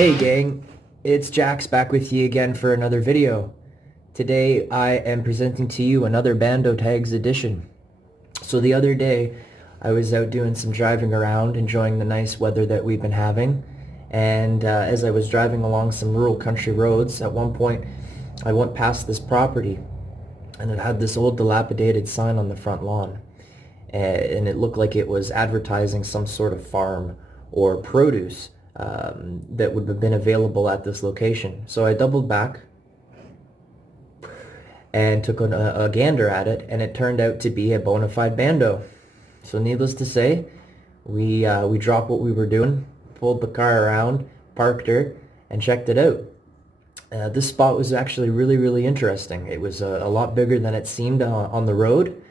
Hey gang, it's Jax back with you again for another video. Today I am presenting to you another Bando Tags edition. So the other day I was out doing some driving around, enjoying the nice weather that we've been having, and as I was driving along some rural country roads, at one point I went past this property and it had this old dilapidated sign on the front lawn, and it looked like it was advertising some sort of farm or produce that would have been available at this location. So I doubled back and took a gander at it, and it turned out to be a bona fide bando. So needless to say, we dropped what we were doing, pulled the car around, parked her, and checked it out. This spot was actually really interesting. It was a lot bigger than it seemed on the road.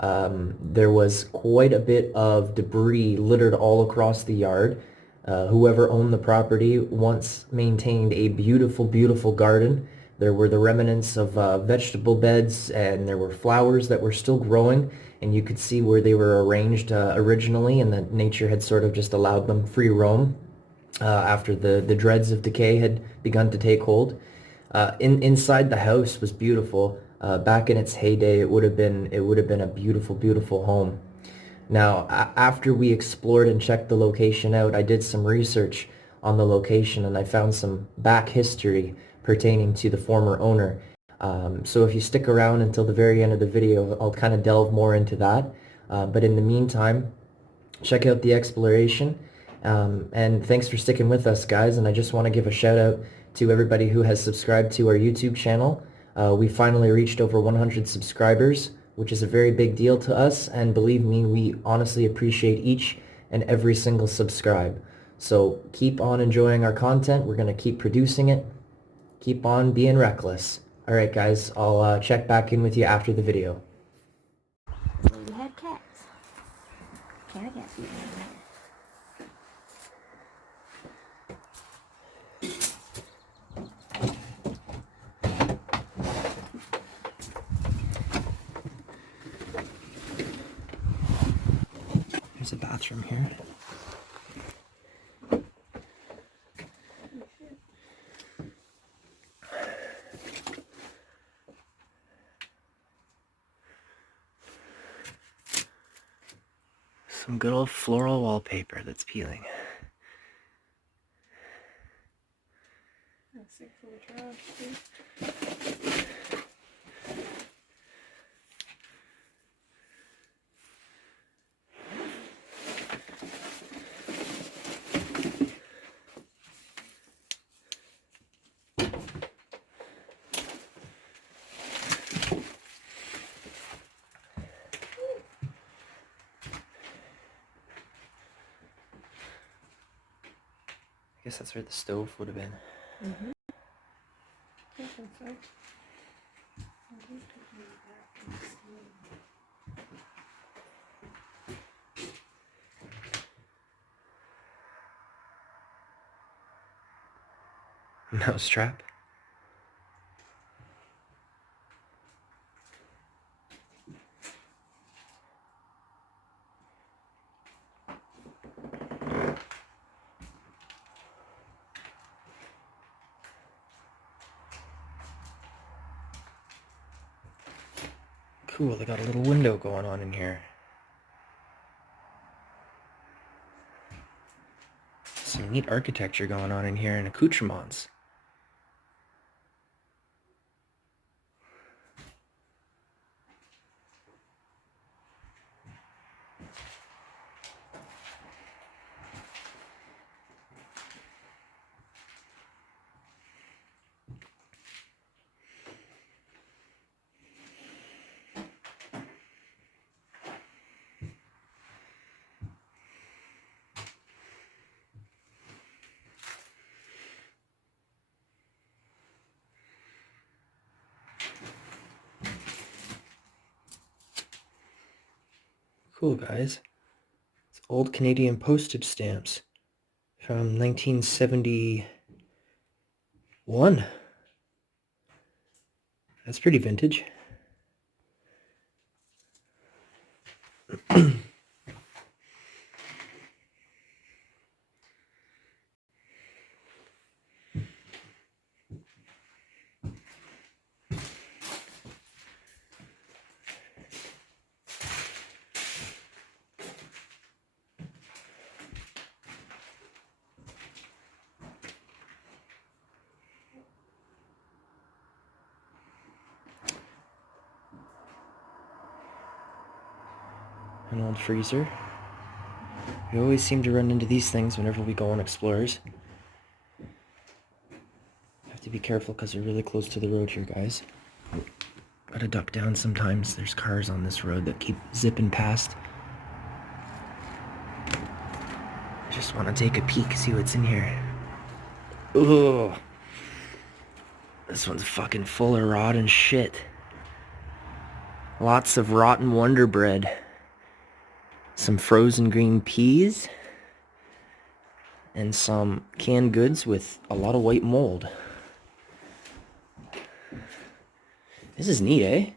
There was quite a bit of debris littered all across the yard. Whoever owned the property once maintained a beautiful garden. There were the remnants of vegetable beds, and there were flowers that were still growing, and you could see where they were arranged originally, and that nature had sort of just allowed them free roam after the dregs of decay had begun to take hold. Inside the house was beautiful. Back in its heyday, it would have been a beautiful home. Now, after we explored and checked the location out, I did some research on the location and I found some back history pertaining to the former owner. So if you stick around until the very end of the video, I'll kind of delve more into that. But in the meantime, check out the exploration. And thanks for sticking with us, guys. And I just want to give a shout out to everybody who has subscribed to our YouTube channel. We finally reached over 100 subscribers, which is a very big deal to us. And believe me, we honestly appreciate each and every single subscribe. So keep on enjoying our content. We're going to keep producing it. Keep on being reckless. All right, guys. I'll check back in with you after the video. We have cats. Cat got feet in there. There's a bathroom here. Some good old floral wallpaper that's peeling. Sick full of trash, too. I guess that's where the stove would have been. Mm-hmm. I think so. Mousetrap. Cool, they got a little window going on in here. Some neat architecture going on in here and accoutrements. Cool, guys. It's old Canadian postage stamps from 1971. That's pretty vintage. An old freezer. We always seem to run into these things whenever we go on explorers. Have to be careful because they're really close to the road here, guys. Gotta duck down sometimes. There's cars on this road that keep zipping past. I just want to take a peek, see what's in here. Ugh. This one's fucking full of rotten shit. Lots of rotten Wonder Bread. Some frozen green peas. And some canned goods with a lot of white mold. This is neat, eh?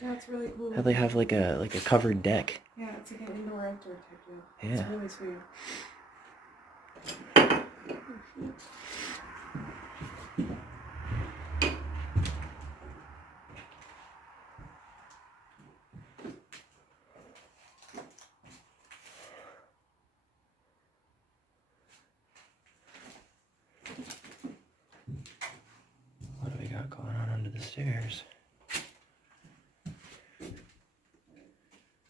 Yeah, it's really cool. How they have like a covered deck. Yeah, it's like an indoor-outdoor type deal. Yeah. It's really sweet. What do we got going on under the stairs?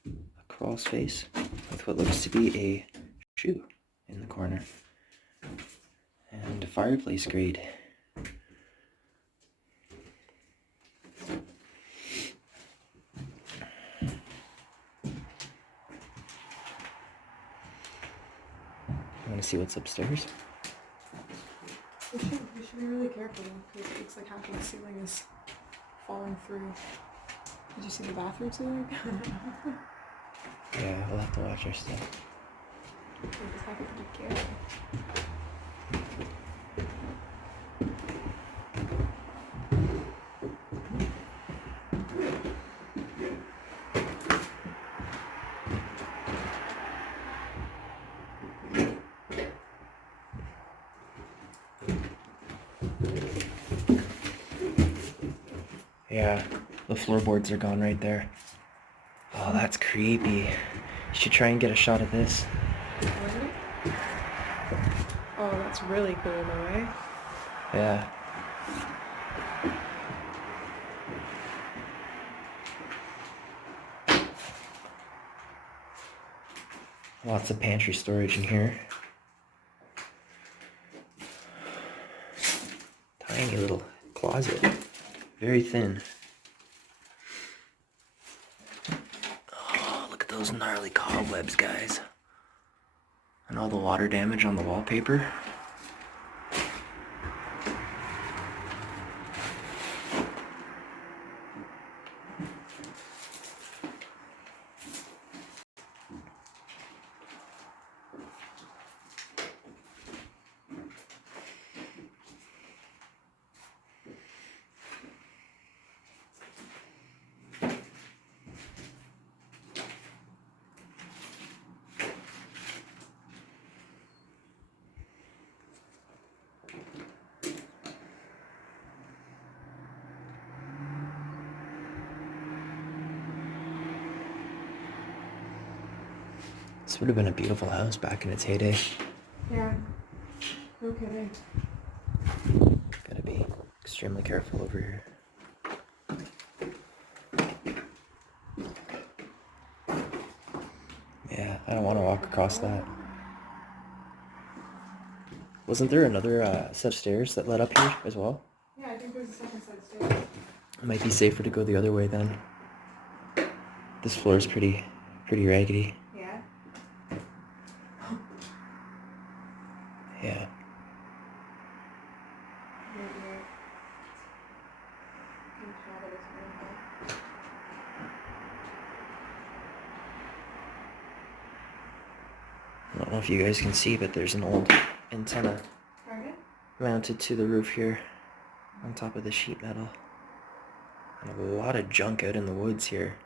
A crawl space with what looks to be a shoe in the corner. And a fireplace grate. You want to see what's upstairs? We should be really careful because it looks like half of the ceiling is falling through. Did you see the bathroom ceiling? Yeah, we'll have to watch our stuff. We just have to be careful. Yeah, the floorboards are gone right there. Oh, that's creepy. You should try and get a shot of this. Really? Oh, that's really cool though, eh? Yeah. Lots of pantry storage in here. Tiny little closet. Very thin. Oh, look at those gnarly cobwebs, guys. And all the water damage on the wallpaper. This would have been a beautiful house back in its heyday. Yeah. No kidding. Gotta be extremely careful over here. Yeah, I don't want to walk across that. Wasn't there another set of stairs that led up here as well? Yeah, I think there's a second set of stairs. It might be safer to go the other way then. This floor is pretty raggedy. Yeah. Yeah. I don't know if you guys can see, but there's an old antenna mounted to the roof here on top of the sheet metal. And a lot of junk out in the woods here.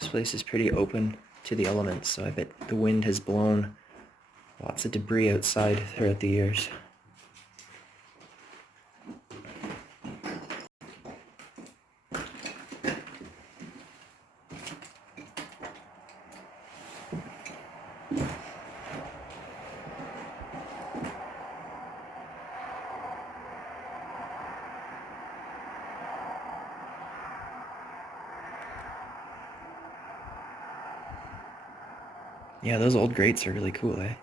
This place is pretty open to the elements, so I bet the wind has blown lots of debris outside throughout the years. Yeah, those old grates are really cool, eh?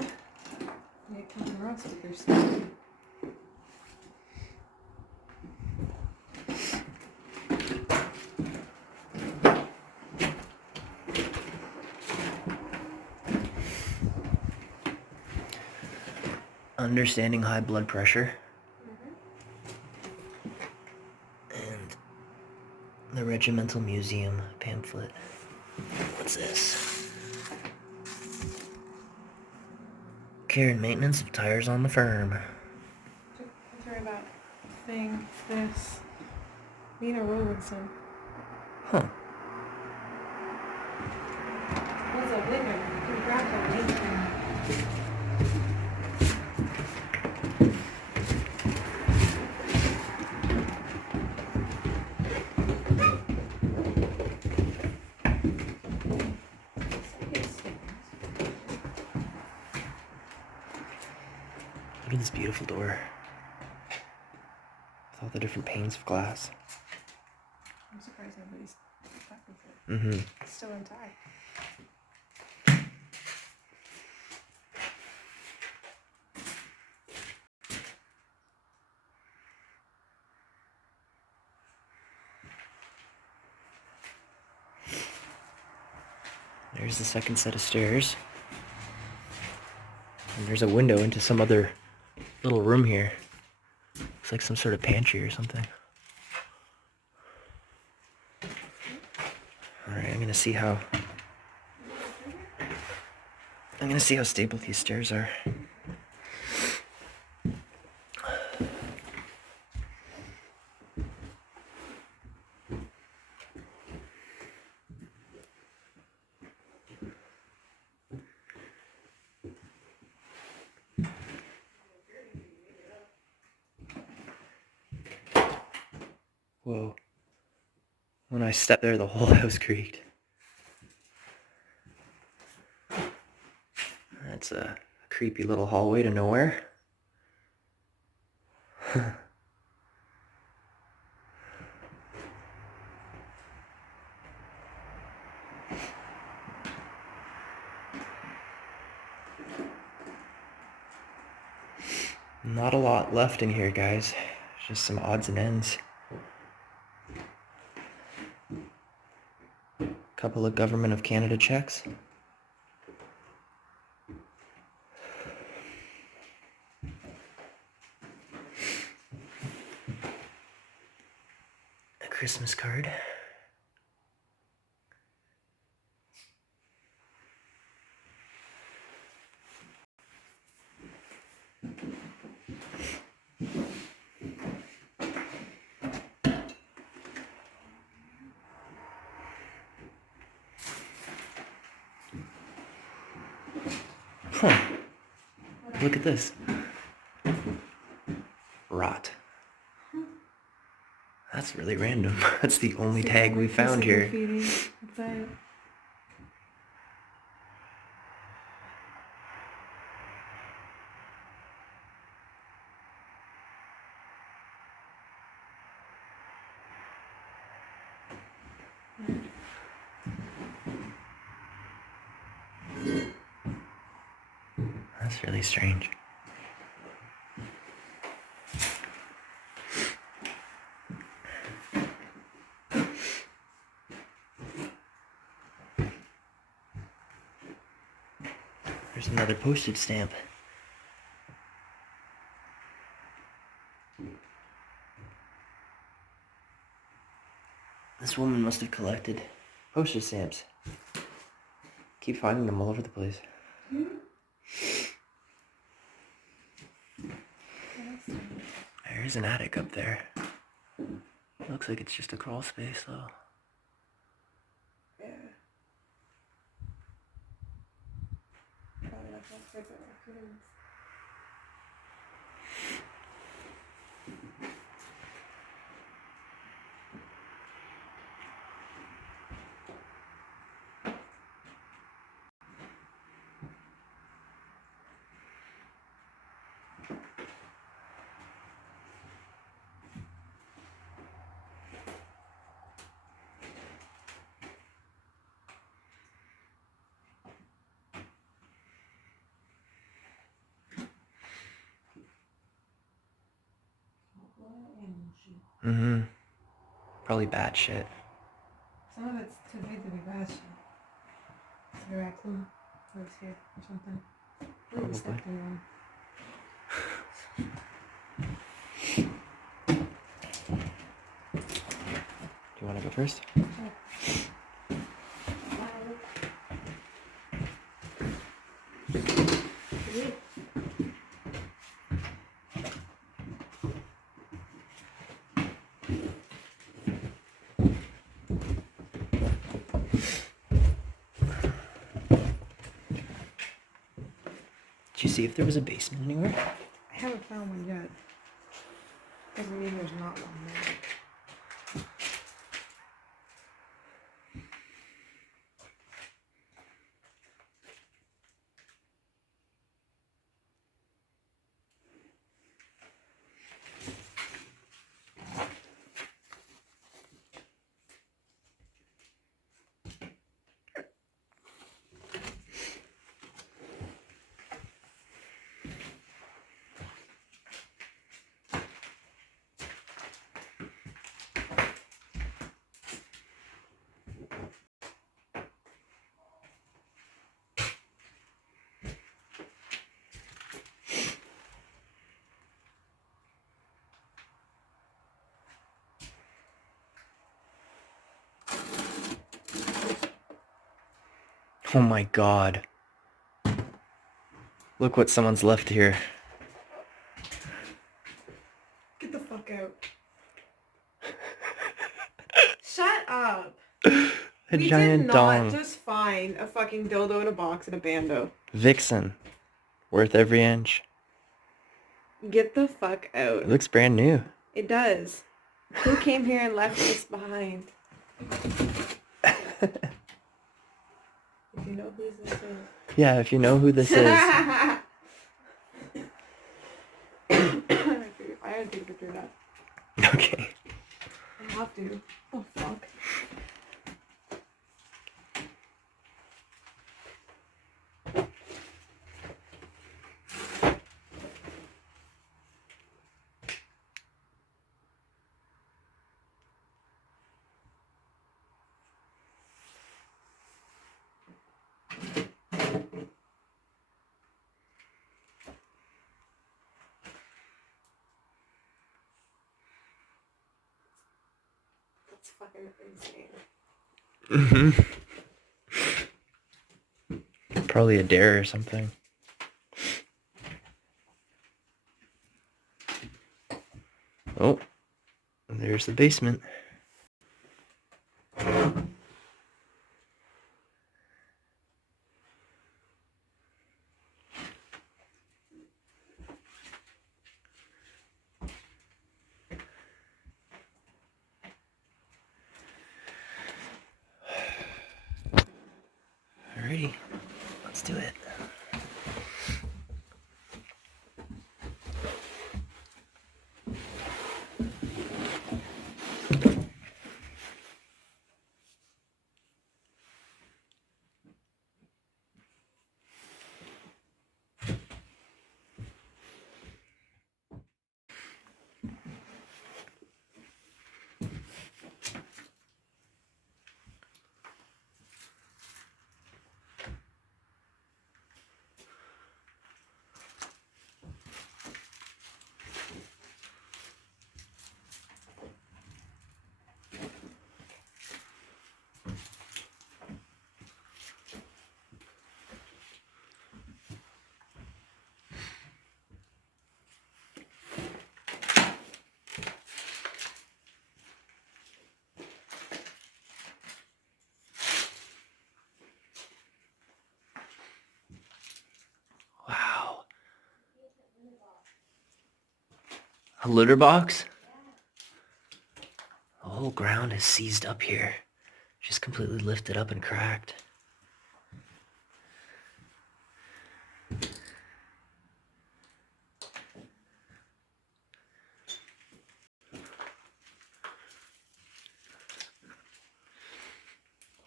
Yeah, come and rust if they're sticky. Understanding high blood pressure. And the Regimental Museum pamphlet. What's this? Care and maintenance of tires on the firm. I'll tell you about thing, this, Nina Rollinson. Huh. Was a winner who grabbed a link. Look at this beautiful door. With all the different panes of glass. I'm surprised nobody's fucked with it. Mm-hmm. It's still intact. There's the second set of stairs. And there's a window into some other little room here. Looks like some sort of pantry or something. Alright, I'm gonna see how stable these stairs are. Whoa. When I stepped there, the whole house creaked. That's a creepy little hallway to nowhere. Not a lot left in here, guys. Just some odds and ends. Couple of Government of Canada checks. A Christmas card. Huh. Look at this. Rot. That's really random. That's the only tag we found here. That's it. That's really strange. There's another postage stamp. This woman must have collected postage stamps. Keep finding them all over the place. There's an attic up there. Looks like it's just a crawl space though. Yeah. Probably not gonna fit the raccoons. Mm-hmm. Probably bat shit. Some of it's too big to be bad shit. It's a raccoon lives here or something. I think we stepped in one. Do you want to go first? Did you see if there was a basement anywhere? I haven't found one yet. Doesn't mean there's not one there. Oh my god. Look what someone's left here. Get the fuck out. Shut up. A We giant did dong. not just find a fucking dildo in a box in a bando. Vixen. Worth every inch. Get the fuck out. It looks brand new. It does. Who came here and left this behind? If you know who this is. Yeah, if you know who this is. I gotta take a picture of that. Okay. I have to. Oh fuck. That's fucking insane. Mm-hmm. Probably a dare or something. Oh, there's the basement. Alrighty, let's do it. Wow. A litter box? The whole ground is seized up here. Just completely lifted up and cracked.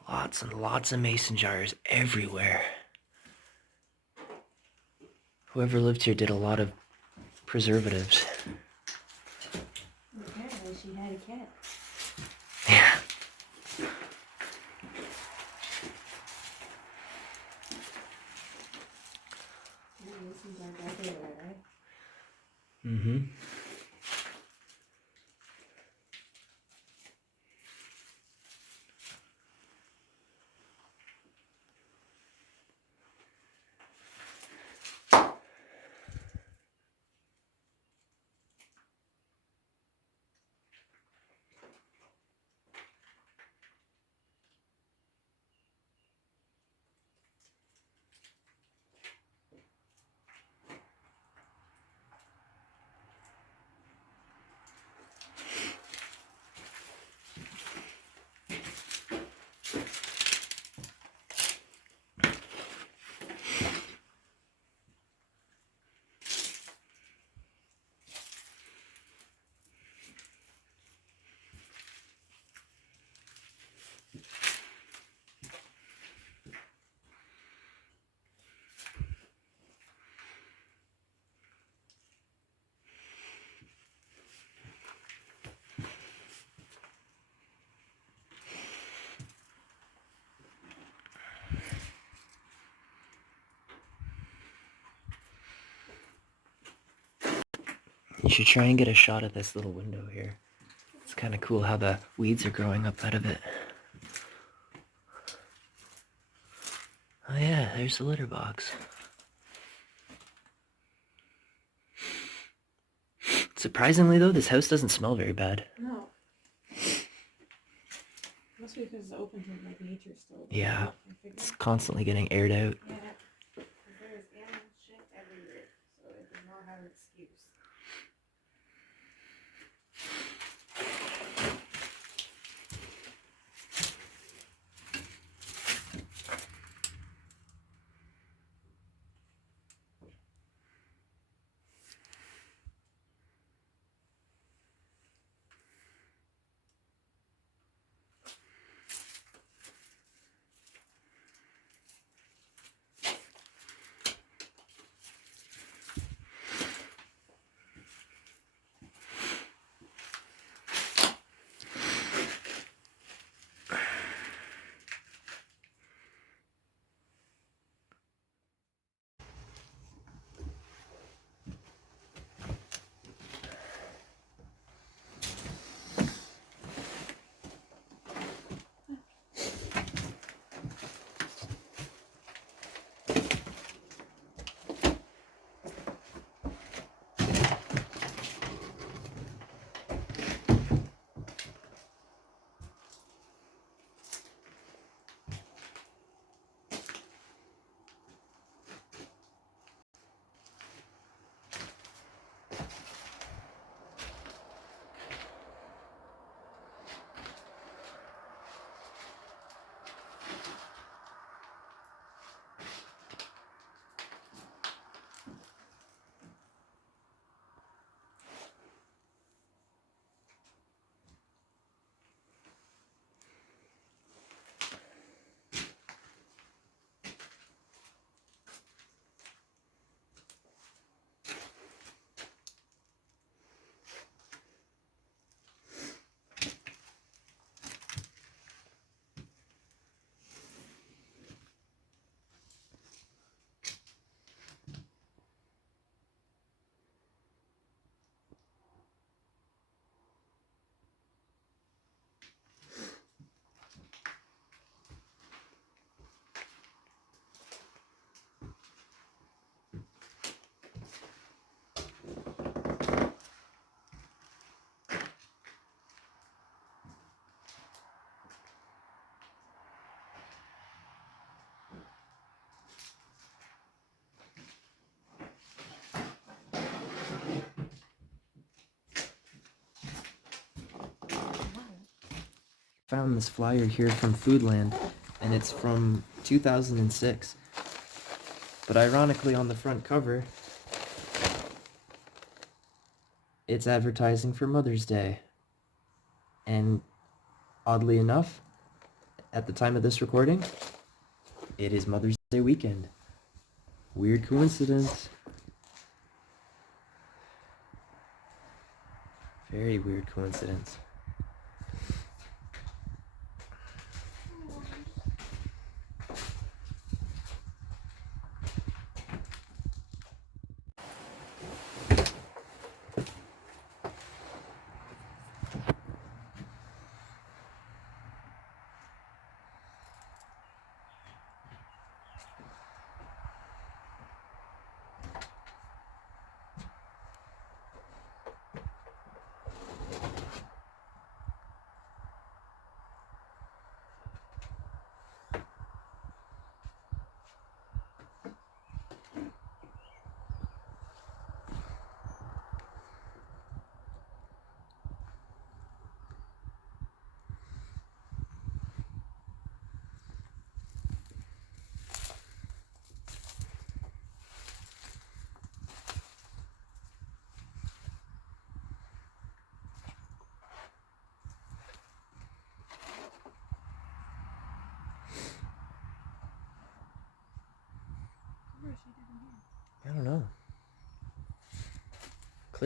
Lots and lots of mason jars everywhere. Whoever lived here did a lot of preservatives. Apparently she had they can't. Yeah. This is like everywhere, right? Mm-hmm. You should try and get a shot of this little window here. It's kind of cool how the weeds are growing up out of it. Oh yeah, there's the litter box. Surprisingly though, this house doesn't smell very bad. No. Must be because it's open to like nature still. Yeah, I figure. it's constantly getting aired out. Yeah. There's animal shit everywhere, so it does not have an excuse. Found this flyer here from Foodland, and it's from 2006. But ironically, on the front cover, it's advertising for Mother's Day. And oddly enough, at the time of this recording, it is Mother's Day weekend. Weird coincidence. Very weird coincidence.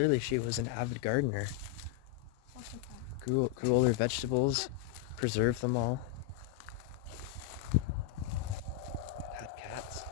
Clearly she was an avid gardener. Lots of fun. Grew all her vegetables, preserved them all. Had cats.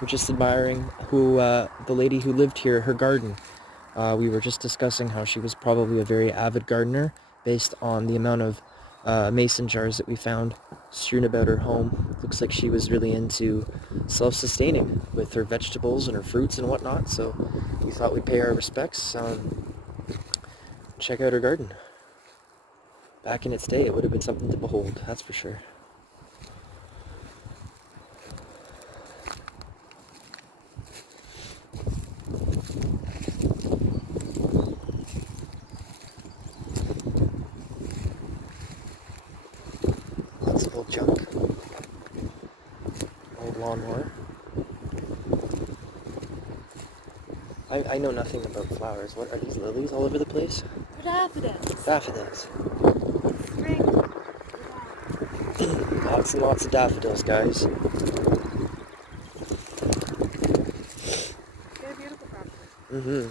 We're just admiring the lady who lived here, her garden. We were just discussing how she was probably a very avid gardener based on the amount of mason jars that we found strewn about her home. Looks like she was really into self-sustaining with her vegetables and her fruits and whatnot, so we thought we'd pay our respects. Check out her garden. Back in its day, it would have been something to behold, that's for sure. Lots of old junk. Old lawnmower. I know nothing about flowers. What are these, lilies all over the place? They're daffodils. Daffodils. Spring. Lots and lots of daffodils, guys. Get a beautiful property. Mm-hmm.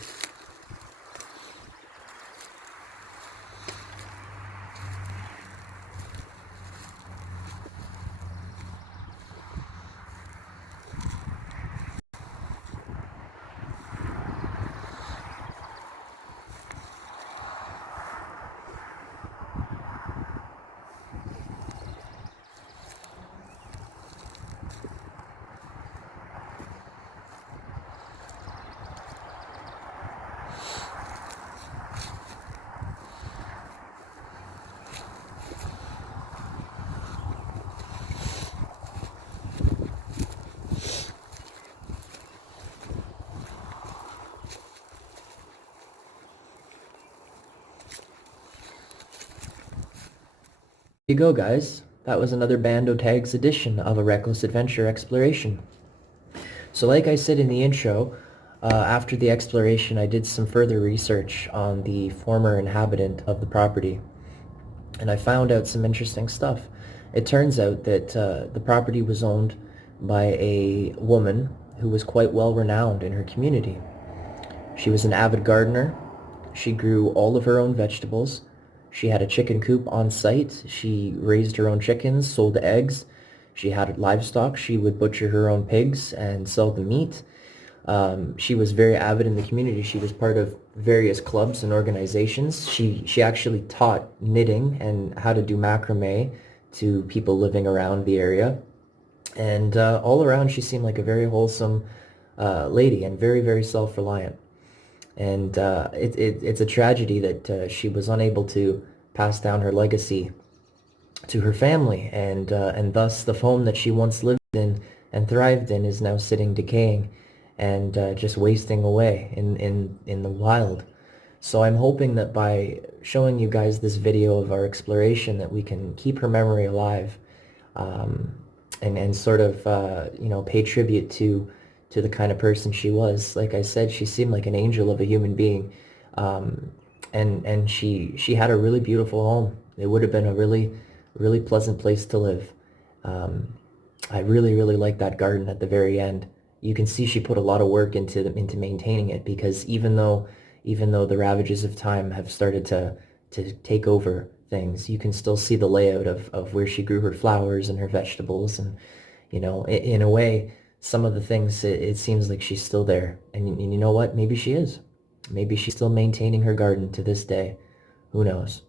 Here you go, guys. That was another Bando Tags edition of a Reckless Adventure exploration. So like I said in the intro, after the exploration I did some further research on the former inhabitant of the property, and I found out some interesting stuff. It turns out that the property was owned by a woman who was quite well renowned in her community. She was an avid gardener. She grew all of her own vegetables. She had a chicken coop on site. She raised her own chickens, sold eggs. She had livestock. She would butcher her own pigs and sell the meat. She was very avid in the community. She was part of various clubs and organizations. She actually taught knitting and how to do macrame to people living around the area. And all around she seemed like a very wholesome lady and very, very self-reliant. And it's a tragedy that she was unable to pass down her legacy to her family, and thus the home that she once lived in and thrived in is now sitting decaying and just wasting away in the wild. So I'm hoping that by showing you guys this video of our exploration that we can keep her memory alive, and sort of pay tribute to the kind of person she was. Like I said, she seemed like an angel of a human being, and she had a really beautiful home. It would have been a really pleasant place to live. I really like that garden at the very end. You can see she put a lot of work into maintaining it, because even though the ravages of time have started to take over things, you can still see the layout of where she grew her flowers and her vegetables, and in a way, some of the things, it seems like she's still there. And you know what? Maybe she is. Maybe she's still maintaining her garden to this day. Who knows?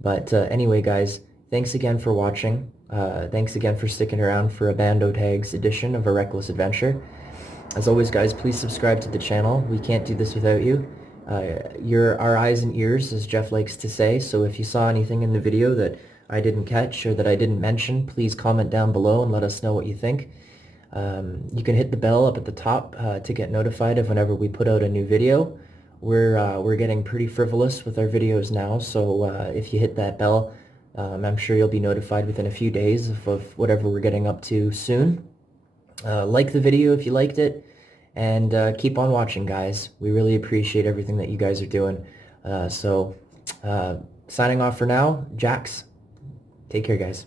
But anyway, guys, thanks again for watching. Thanks again for sticking around for a Bando Tags edition of A Reckless Adventure. As always, guys, please subscribe to the channel. We can't do this without you. You're our eyes and ears, as Jeff likes to say, so if you saw anything in the video that I didn't catch or that I didn't mention, please comment down below and let us know what you think. You can hit the bell up at the top to get notified of whenever we put out a new video. We're getting pretty frivolous with our videos now, so if you hit that bell, I'm sure you'll be notified within a few days of whatever we're getting up to soon. Like the video if you liked it, and keep on watching, guys. We really appreciate everything that you guys are doing. So signing off for now, Jax. Take care, guys.